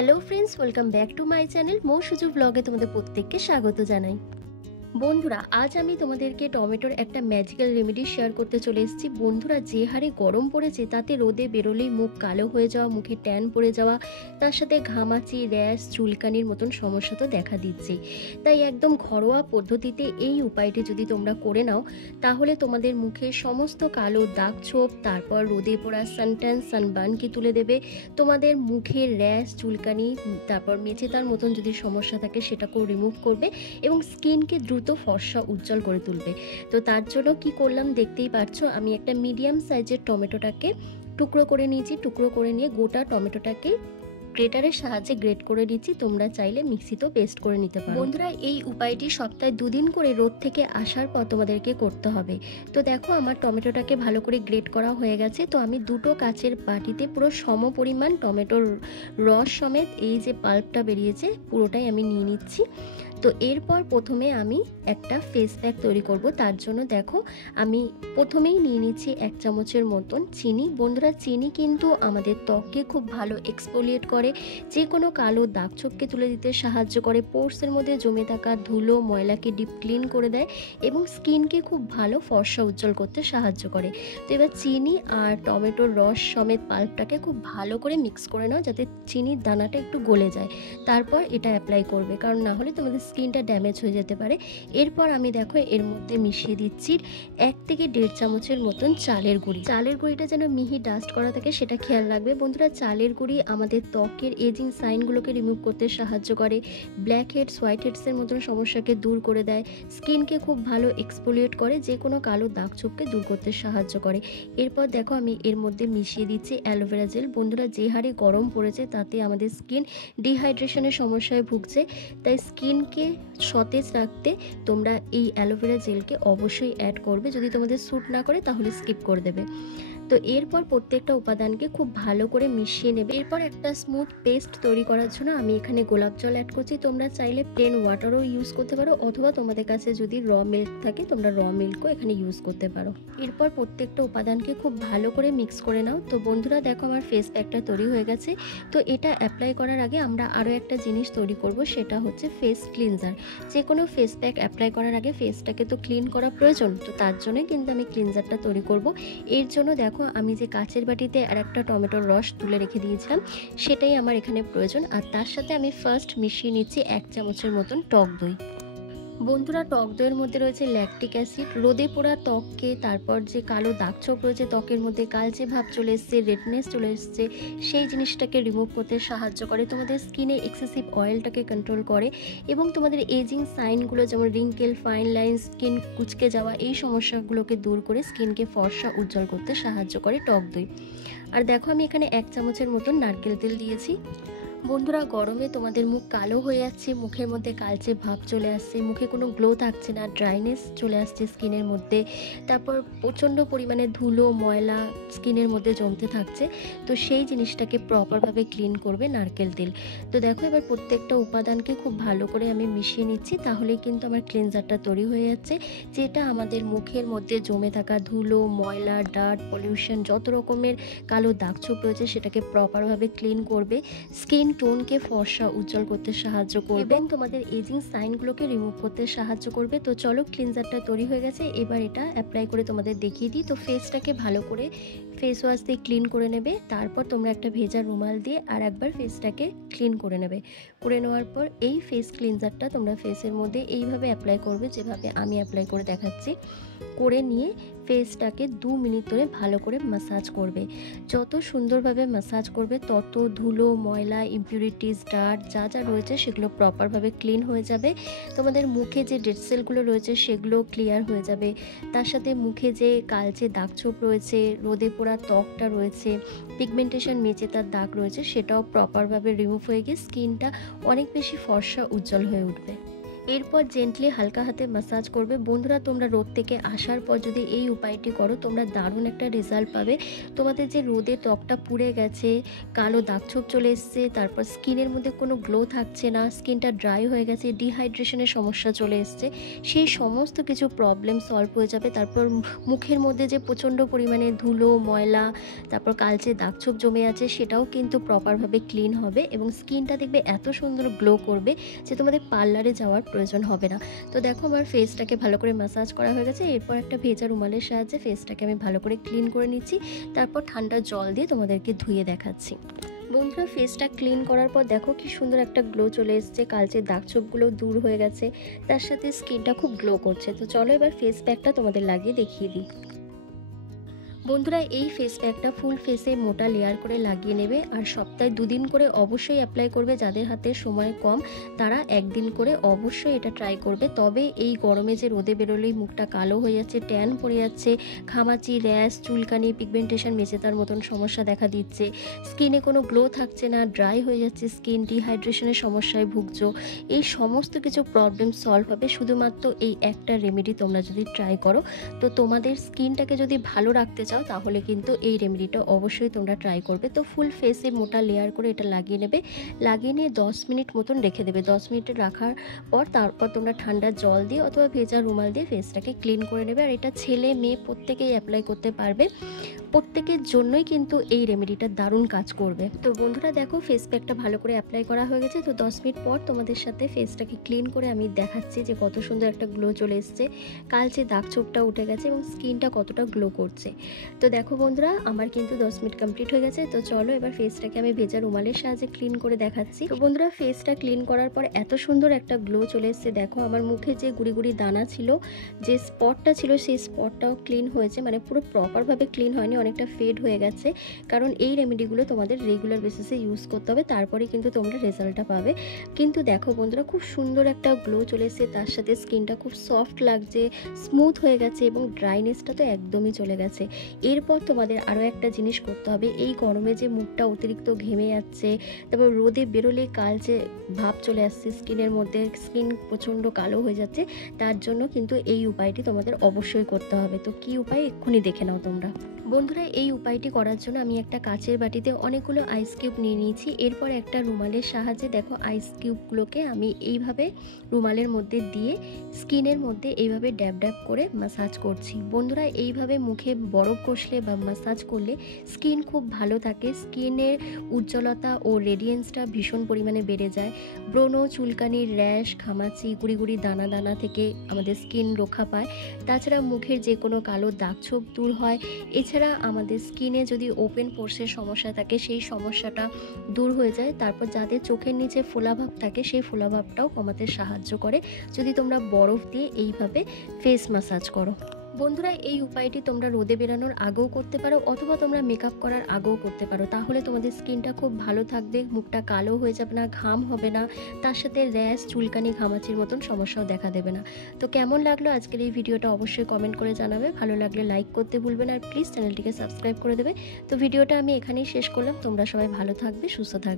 Hello friends, welcome back to my channel মো সুজু ব্লগে তোমাদের প্রত্যেককে স্বাগত জানাই। বন্ধুরা, আজ আমি তোমাদেরকে টমেটোর একটা ম্যাজিক্যাল রেমেডি শেয়ার করতে চলে এসেছি। বন্ধুরা, যে হারে গরম পড়েছে তাতে রোদে বেরোলেই মুখ কালো হয়ে যাওয়া, মুখে ট্যান পড়ে যাওয়া, তার সাথে ঘামাচি, র্যাশ, চুলকানির মতন সমস্যা তো দেখা দিচ্ছে। তাই একদম ঘরোয়া পদ্ধতিতে এই উপায়টি যদি তোমরা করে নাও তাহলে তোমাদের মুখে সমস্ত কালো দাগ ছোপ, তারপর রোদে পড়া সানট্যান, সানবার্নকে তুলে দেবে। তোমাদের মুখের র্যাশ, চুলকানি, তারপর মেচেতার মতন যদি সমস্যা থাকে সেটাকেও রিমুভ করবে এবং স্কিনকে দ্রুত ফর্সা উজ্জ্বল করে তুলবে। তো তার জন্য কি করলাম দেখতেই পাচ্ছ, আমি একটা মিডিয়াম সাইজের টমেটোটাকে টুকরো করে নিয়েছি। টুকরো করে নিয়ে গোটা টমেটোটাকে গ্রেটারের সাহায্যে গ্রেট করে নিচ্ছি। তোমরা চাইলে মিক্সিতেও পেস্ট করে নিতে পারো। বন্ধুরা, এই উপায়টি সপ্তাহে 2 দিন করে রোদ থেকে আসার পর তোমাদেরকে করতে হবে। তো দেখো, আমার টমেটোটাকে ভালো করে গ্রেট করা হয়ে গেছে। তো আমি দুটো কাচের বাটিতে পুরো সম পরিমাণ টমেটোর রস সমেত এই যে পাল্পটা বেরিয়েছে পুরোটাই আমি নিয়ে নিচ্ছি। তো এরপর প্রথমে আমি একটা ফেস প্যাক তৈরি করব। তার জন্য দেখো, আমি প্রথমেই নিয়ে নিচ্ছি 1 চামচের মতন চিনি। বন্ধুরা, চিনি কিন্তু আমাদের ত্বককে খুব ভালো এক্সফোলিয়েট করে, যে কোনো কালো দাগ ছোপকে তুলে দিতে সাহায্য করে, পোর্সের মধ্যে জমে থাকা ধুলো ময়লাকে ডিপ ক্লিন করে দেয় এবং স্কিনকে খুব ভালো ফর্সা উজ্জ্বল করতে সাহায্য করে। তো এবার চিনি আর টমেটোর রস সমেত পাল্পটাকে খুব ভালো করে মিক্স করে নাও, যাতে চিনির দানাটা একটু গলে যায়। তারপর এটা অ্যাপ্লাই করবে, কারণ না হলে তোমাদের স্কিনটা ড্যামেজ হয়ে যেতে পারে। এরপর আমি দেখো এর মধ্যে মিশিয়ে দিচ্ছি 1 থেকে 1.5 চামচের মতন চালের গুঁড়ি। চালের গুঁড়িটা যেন মিহি ডাস্ট করা থাকে সেটা খেয়াল রাখবে। বন্ধুরা, চালের গুঁড়ি আমাদের ত্বকের এজিং সাইনগুলোকে রিমুভ করতে সাহায্য করে, ব্ল্যাক হেডস, হোয়াইট হেডসের মতন সমস্যাকে দূর করে দেয়, স্কিনকে খুব ভালো এক্সফোলিয়েট করে, যে কোনো কালো দাগ ছোপকে দূর করতে সাহায্য করে। এরপর দেখো আমি এর মধ্যে মিশিয়ে দিচ্ছি অ্যালোভেরা জেল। বন্ধুরা, যে হারে গরম পড়েছে তাতে আমাদের স্কিন ডিহাইড্রেশনের সমস্যায় ভুগছে, তাই স্কিনকে সতেজ রাখতে তোমরা এই অ্যালোভেরা জেলকে অবশ্যই অ্যাড করবে। যদি তোমাদের স্যুট না করে তাহলে স্কিপ করে দেবে। তো এরপর প্রত্যেকটা উপাদানকে খুব ভালো করে মিশিয়ে নেবে। এরপর একটা স্মুথ পেস্ট তৈরি করার জন্য আমি এখানে গোলাপ জল অ্যাড করছি। তোমরা চাইলে প্লেন ওয়াটারও ইউজ করতে পারো, অথবা তোমাদের কাছে যদি র মিল্ক থাকে তোমরা র মিল্কও এখানে ইউজ করতে পারো। এরপর প্রত্যেকটা উপাদানকে খুব ভালো করে মিক্স করে নাও। তো বন্ধুরা দেখো, আমার ফেস প্যাকটা তৈরি হয়ে গেছে। তো এটা অ্যাপ্লাই করার আগে আমরা আরও একটা জিনিস তৈরি করব, সেটা হচ্ছে ফেস ক্লিনজার। যে কোনো ফেস প্যাক অ্যাপ্লাই করার আগে ফেসটাকে তো ক্লিন করা প্রয়োজন, তো তার জন্যই কিন্তু আমি ক্লিনজারটা তৈরি করব। এর জন্য দেখো, আমি যে কাচের বাটিতে আর একটা টমেটোর রস তুলে রেখে দিয়েছিলাম সেটাই আমার এখানে প্রয়োজন। আর তার সাথে আমি ফার্স্ট মিশিয়ে নিচ্ছি 1 চামচের মতন টক দই। বন্ধুরা, টক দইয়ের মধ্যে রয়েছে ল্যাকটিক অ্যাসিড। রোদে পোড়া ত্বককে, তারপর যে কালো দাগ ছোপ রয়েছে ত্বকের মধ্যে, কালচে ভাব চলে এসছে, রেডনেস চলে এসছে, সেই জিনিসটাকে রিমুভ করতে সাহায্য করে, তোমাদের স্কিনে এক্সেসিভ অয়েলটাকে কন্ট্রোল করে এবং তোমাদের এজিং সাইনগুলো যেমন রিঙ্কেল, ফাইন লাইন, স্কিন কুচকে যাওয়া, এই সমস্যাগুলোকে দূর করে স্কিনকে ফর্সা উজ্জ্বল করতে সাহায্য করে টক দই। আর দেখো, আমি এখানে 1 চামচের মতন নারকেল তেল দিয়েছি। বন্ধুরা, গরমে তোমাদের মুখ কালো হয়ে যাচ্ছে, মুখের মধ্যে কালচে ভাব চলে আসছে, মুখে কোনো গ্লো থাকছে না, ড্রাইনেস চলে আসছে স্কিনের মধ্যে, তারপর প্রচণ্ড পরিমাণে ধুলো ময়লা স্কিনের মধ্যে জমতে থাকছে, তো সেই জিনিসটাকে প্রপারভাবে ক্লিন করবে নারকেল তেল। তো দেখো, এবার প্রত্যেকটা উপাদানকে খুব ভালো করে আমি মিশিয়ে নিচ্ছি, তাহলেই কিন্তু আমার ক্লিনজারটা তৈরি হয়ে যাচ্ছে, যেটা আমাদের মুখের মধ্যে জমে থাকা ধুলো ময়লা, ডার্ট, পলিউশন, যত রকমের কালো দাগ ছোপ রয়েছে সেটাকে প্রপারভাবে ক্লিন করবে, স্কিন টোনকে ফর্সা উজ্জ্বল করতে সাহায্য করবে এবং তোমাদের এজিং সাইনগুলোকে রিমুভ করতে সাহায্য করবে। তো চলো, ক্লিনজারটা তৈরি হয়ে গেছে, এবার এটা অ্যাপ্লাই করে তোমাদের দেখিয়ে দিই। তো ফেসটাকে ভালো করে ফেস ওয়াশ দিয়ে ক্লিন করে নেবে, তারপর তোমরা একটা ভেজা রুমাল দিয়ে আর একবার ফেসটাকে ক্লিন করে নেবে। করে নেওয়ার পর এই ফেস ক্লিনজারটা তোমরা ফেসের মধ্যে এইভাবে অ্যাপ্লাই করবে, যেভাবে আমি অ্যাপ্লাই করে দেখাচ্ছি। করে নিয়ে ফেসটাকে 2 মিনিট ধরে ভালো করে ম্যাসাজ করবে। যত সুন্দরভাবে ম্যাসাজ করবে তত ধুলো ময়লা, ইমপিউরিটিস, ডার্ট যা যা রয়েছে সেগুলো প্রপারভাবে ক্লিন হয়ে যাবে। তোমাদের মুখে যে ডেড সেলগুলো রয়েছে সেগুলো ক্লিয়ার হয়ে যাবে, তার সাথে মুখে যে কালচে দাগ ছোপ রয়েছে, রোদে পোড়া ত্বকটা রয়েছে, পিগমেন্টেশন মেচেতার দাগ রয়েছে, সেটাও প্রপারভাবে রিমুভ হয়ে গিয়ে স্কিনটা অনেক বেশি ফর্সা উজ্জ্বল হয়ে উঠবে। এরপর জেন্টলি হালকা হাতে ম্যাসাজ করবে। বন্ধুরা তোমরা রোদ থেকে আসার পর যদি এই উপায়টি করো তোমরা দারুণ একটা রেজাল্ট পাবে। তোমাদের যে রোদে ত্বকটা পুড়ে গেছে, কালো দাগছোপ চলে এসছে, তারপর স্কিনের মধ্যে কোনো গ্লো থাকছে না, স্কিনটা ড্রাই হয়ে গেছে, ডিহাইড্রেশনের সমস্যা চলে এসছে, সেই সমস্ত কিছু প্রবলেম সলভ হয়ে যাবে। তারপর মুখের মধ্যে যে প্রচণ্ড পরিমাণে ধুলো ময়লা, তারপর কালচে দাগছোপ জমে আছে সেটাও কিন্তু প্রপারভাবে ক্লিন হবে এবং স্কিনটা দেখবে এত সুন্দর গ্লো করবে যে তোমাদের পার্লারে যাওয়ার প্রয়োজন হবে না। তো দেখো আমার ফেসটাকে ভালো করে ম্যাসাজ করা হয়ে গেছে। এরপর একটা ভেজা রুমালের সাহায্যে ফেসটাকে আমি ভালো করে ক্লিন করে নিচ্ছি। তারপর ঠান্ডা জল দিয়ে তোমাদেরকে ধুয়ে দেখাচ্ছি। বন্ধুরা ফেসটা ক্লিন করার পর দেখো কি সুন্দর একটা গ্লো চলে এসছে, কালচে দাগছোপগুলো দূর হয়ে গেছে, তার সাথে স্কিনটা খুব গ্লো করছে। তো চলো এবার ফেস প্যাকটা তোমাদের লাগিয়ে দেখিয়ে দিই। বন্ধুরা এই ফেস প্যাকটা ফুল ফেসে মোটা লেয়ার করে লাগিয়ে নেবে আর সপ্তাহে 2 দিন করে অবশ্যই অ্যাপ্লাই করবে। যাদের হাতে সময় কম তারা 1 দিন করে অবশ্যই এটা ট্রাই করবে। তবে এই গরমে যে রোদে বেরোলেই মুখটা কালো হয়ে যাচ্ছে, ট্যান পড়ে যাচ্ছে, ঘামাচি, র্যাশ, চুলকানি, পিগমেন্টেশন, মেচেতার মতন সমস্যা দেখা দিচ্ছে, স্কিনে কোনো গ্লো থাকছে না, ড্রাই হয়ে যাচ্ছে স্কিন, ডিহাইড্রেশনের সমস্যায় ভুগছো, এই সমস্ত কিছু প্রবলেম সলভ হবে শুধুমাত্র এই একটা রেমেডি তোমরা যদি ট্রাই করো। তো তোমাদের স্কিনটাকে যদি ভালো রাখতে চাও তাহলে কিন্তু এই রেমেডিটা অবশ্যই তোমরা ট্রাই করবে। তো ফুল ফেসে মোটা লেয়ার করে এটা লাগিয়ে নেবে, লাগিয়ে নিয়ে 10 মিনিট মতন রেখে দেবে। 10 মিনিট রাখার পর তারপর তোমরা ঠান্ডা জল দিয়ে অথবা ভেজা রুমাল দিয়ে ফেসটাকে ক্লিন করে নেবে। আর এটা ছেলে মেয়ে প্রত্যেকেই অ্যাপ্লাই করতে পারবে, প্রত্যেকের জন্যই কিন্তু এই রেমেডিটা দারুণ কাজ করবে। তো বন্ধুরা দেখো ফেস প্যাকটা ভালো করে অ্যাপ্লাই করা হয়ে গেছে। তো 10 মিনিট পর তোমাদের সাথে ফেসটাকে ক্লিন করে আমি দেখাচ্ছি যে কত সুন্দর একটা গ্লো চলে এসছে, কালচে দাগছোপটা উঠে গেছে এবং স্কিনটা কতটা গ্লো করছে। তো দেখো বন্ধুরা আমার কিন্তু 10 মিনিট কমপ্লিট হয়ে গেছে। তো চলো এবার ফেসটাকে আমি ভেজা রুমালের সাহায্যে ক্লিন করে দেখাচ্ছি। তো বন্ধুরা ফেসটা ক্লিন করার পর এত সুন্দর একটা গ্লো চলে এসছে। দেখো আমার মুখে যে গুড়ি গুড়ি দানা ছিল, যে স্পটটা ছিল সেই স্পটটাও ক্লিন হয়েছে, মানে পুরো প্রপারভাবে ক্লিন হয়নি, অনেকটা ফেড হয়ে গেছে। কারণ এই রেমেডিগুলো তোমাদের রেগুলার বেসিসে ইউজ করতে হবে, তারপরে কিন্তু তোমরা রেজাল্টটা পাবে। কিন্তু দেখো বন্ধুরা খুব সুন্দর একটা গ্লো চলে এসেছে, তার সাথে স্কিনটা খুব সফট লাগছে, স্মুথ হয়ে গেছে এবং ড্রাইনেসটা তো একদমই চলে গেছে। এরপর তোমাদের আরও একটা জিনিস করতে হবে, এই গরমে যে মুখটা অতিরিক্ত ঘেমে যাচ্ছে, তারপর রোদে বেরোলে কালচে ভাব চলে আসছে স্কিনের মধ্যে, স্কিন প্রচণ্ড কালো হয়ে যাচ্ছে, তার জন্য কিন্তু এই উপায়টি তোমাদের অবশ্যই করতে হবে। তো কি উপায় এক্ষুনি দেখে নাও তোমরা। বন্ধুরা এই উপায়টি করার জন্য আমি একটা কাচের বাটিতে অনেকগুলো আইস কিউব নিয়ে নিয়েছি। এরপর একটা রুমালের সাহায্যে দেখো আইস কিউবগুলোকে আমি এইভাবে রুমালের মধ্যে দিয়ে স্কিনের মধ্যে এইভাবে ড্যাব ড্যাব করে ম্যাসাজ করছি। বন্ধুরা এইভাবে মুখে বরফ ঘষলে বা ম্যাসাজ করলে স্কিন খুব ভালো থাকে, স্কিনের উজ্জ্বলতা ও রেডিয়েন্সটা ভীষণ পরিমাণে বেড়ে যায়। ব্রণ, চুলকানি, র্যাশ, ঘামাচি, গুড়ি গুড়ি দানা দানা থেকে আমাদের স্কিন রক্ষা পায়। তাছাড়া মুখের যে কোনো কালো দাগছোপ দূর হয়। এছাড়া আমাদের স্কিনে যদি ওপেন পোরসের সমস্যা থাকে সেই সমস্যাটা দূর হয়ে যায়। তারপর যাদের চোখের নিচে ফোলাভাব থাকে সেই ফোলাভাবটাও কমাতে সাহায্য করে যদি তোমরা বরফ দিয়ে এইভাবে ফেস ম্যাসাজ করো। বন্ধুরা এই উপায়টি তোমরা রোদে বেরানোর আগেও করতে পারো অথবা তোমরা মেকআপ করার আগেও করতে পারো, তাহলে তোমাদের স্কিনটা খুব ভালো থাকবে, মুখটা কালো হয়ে যাবে না, ঘাম হবে না, তার সাথে র্যাশ, চুলকানি, ঘামাচির মতন সমস্যাও দেখা দেবে না। তো কেমন লাগলো আজকের এই ভিডিওটা অবশ্যই কমেন্ট করে জানাবে, ভালো লাগলে লাইক করতে ভুলবে না আর প্লিজ চ্যানেলটিকে সাবস্ক্রাইব করে দেবে। তো ভিডিওটা আমি এখানেই শেষ করলাম, তোমরা সবাই ভালো থাকবে, সুস্থ থাকবে।